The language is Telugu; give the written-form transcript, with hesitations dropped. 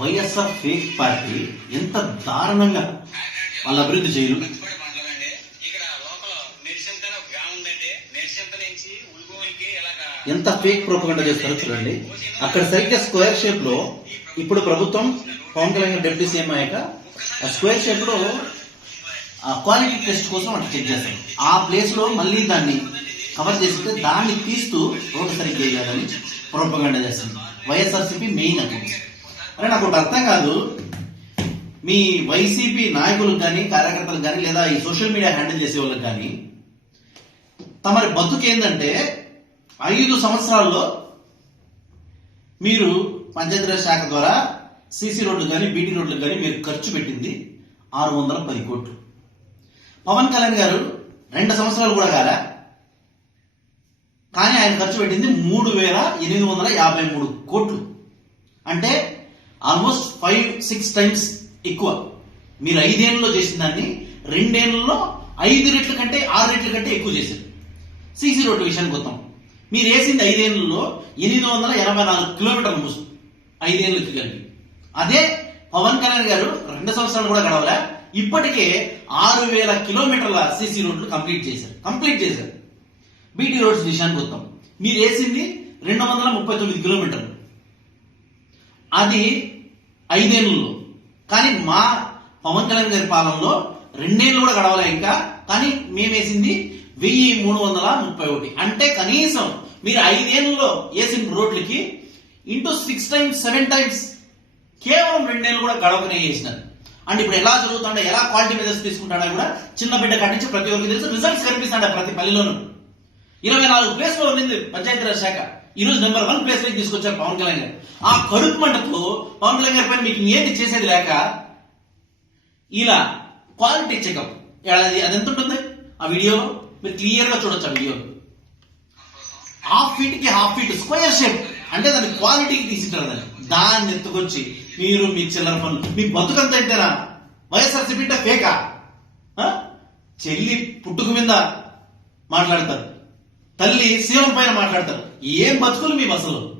వైఎస్ఆర్ ఫేక్ పార్టీ ఎంత దారుణంగా వాళ్ళ అభివృద్ధి చేయరు. ఎంత ఫేక్ ప్రోపగండా చేస్తారో చూడండి. అక్కడ సరిగ్గా స్క్వేర్ షేప్ లో ఇప్పుడు ప్రభుత్వం పవన్ కళ్యాణ్ డిప్యూటీ సీఎం అయ్యాక ఆ స్క్వేర్ షేప్ లో క్వాలిటీ టెస్ట్ కోసం అట్లా చెక్ చేస్తారు. ఆ ప్లేస్ లో మళ్ళీ దాన్ని కవర్ చేస్తుంటే దాన్ని తీస్తూ రోడ్డు సరిగ్గా వేయాలని ప్రోపగండా చేస్తుంది వైఎస్ఆర్సీపీ మెయిన్ అకౌంట్స్. అరే నాకు ఒకటి అర్థం కాదు, మీ వైసీపీ నాయకులకు కానీ కార్యకర్తలకు కానీ లేదా ఈ సోషల్ మీడియా హ్యాండిల్ చేసే వాళ్ళకి కానీ తమరి బతుకు ఏంటంటే 5 సంవత్సరాల్లో మీరు పంచాయతీరాజ్ శాఖ ద్వారా సీసీ రోడ్లు కానీ బీటీ రోడ్లు కానీ మీరు ఖర్చు పెట్టింది 610 కోట్లు. పవన్ కళ్యాణ్ గారు 2 సంవత్సరాలు కూడా కాదా, కానీ ఆయన ఖర్చు పెట్టింది 3853 కోట్లు. అంటే ఆల్మోస్ట్ 5-6 టైమ్స్ ఎక్కువ. మీరు 5 ఏళ్లలో చేసిన దాన్ని 2 ఏళ్లలో 5 రెట్ల కంటే 6 రెట్ల కంటే ఎక్కువ చేశారు. సీసీ రోడ్డు విషయానికి వస్తాం. మీరు వేసింది 5 ఏళ్లలో 884 కిలోమీటర్లు 5 ఏళ్ళకి కలిపి. అదే పవన్ కళ్యాణ్ గారు 2 సంవత్సరాలు కూడా గడవలే, ఇప్పటికే 6000 కిలోమీటర్ల సీసీ రోడ్లు కంప్లీట్ చేశారు. బీటీ రోడ్స్ విషయానికి వస్తాం. మీరు వేసింది 239 కిలోమీటర్లు, అది 5 ఏళ్లలో. కానీ మా పవన్ కళ్యాణ్ గారి పాలనలో 2 ఏళ్ళు కూడా గడవలే ఇంకా, కానీ మేము వేసింది 1331. అంటే కనీసం మీరు 5 ఏళ్లలో వేసిన రోడ్లకి ఇంటూ 6 టైమ్స్ 7 టైమ్స్ కేవలం 2 ఏళ్ళు కూడా గడవకనే చేసినారు. అండ్ ఇప్పుడు ఎలా జరుగుతుంటే ఎలా క్వాలిటీ మెజర్స్ తీసుకుంటాడో కూడా చిన్న బిడ్డ కట్టించి ప్రతి ఒక్కరికి తెలుసు. రిజల్ట్స్ కనిపిస్తాడు ప్రతి పల్లెలోనూ. 24 ప్లేస్ లో ఉంది పంచాయతీరాజ్ శాఖ, ఈ రోజు నెంబర్ 1 ప్లేస్ లోకి తీసుకొచ్చారు పవన్ కళ్యాణ్ గారు. ఆ కడుపు మంటకు పవన్ కళ్యాణ్ గారి పైన మీకు ఏంటి చేసేది లేక ఇలా క్వాలిటీ చెకప్ అది ఎంత ఉంటుంది ఆ వీడియోలో మీరు క్లియర్ గా చూడొచ్చు. ఆ video half feet square shape, అంటే దాని క్వాలిటీకి తీసింటారు. దాన్ని ఎత్తుకొచ్చి మీరు మీ చిల్లర పనులు, మీ బతుకంతా ఏంటేనా వైఎస్ఆర్సీపీ ఫేకా? చెల్లి పుట్టుక మీద మాట్లాడతారు, తల్లి శివం పైన మాట్లాడతారు. ఏం బతుకులు మీ బస్సులో?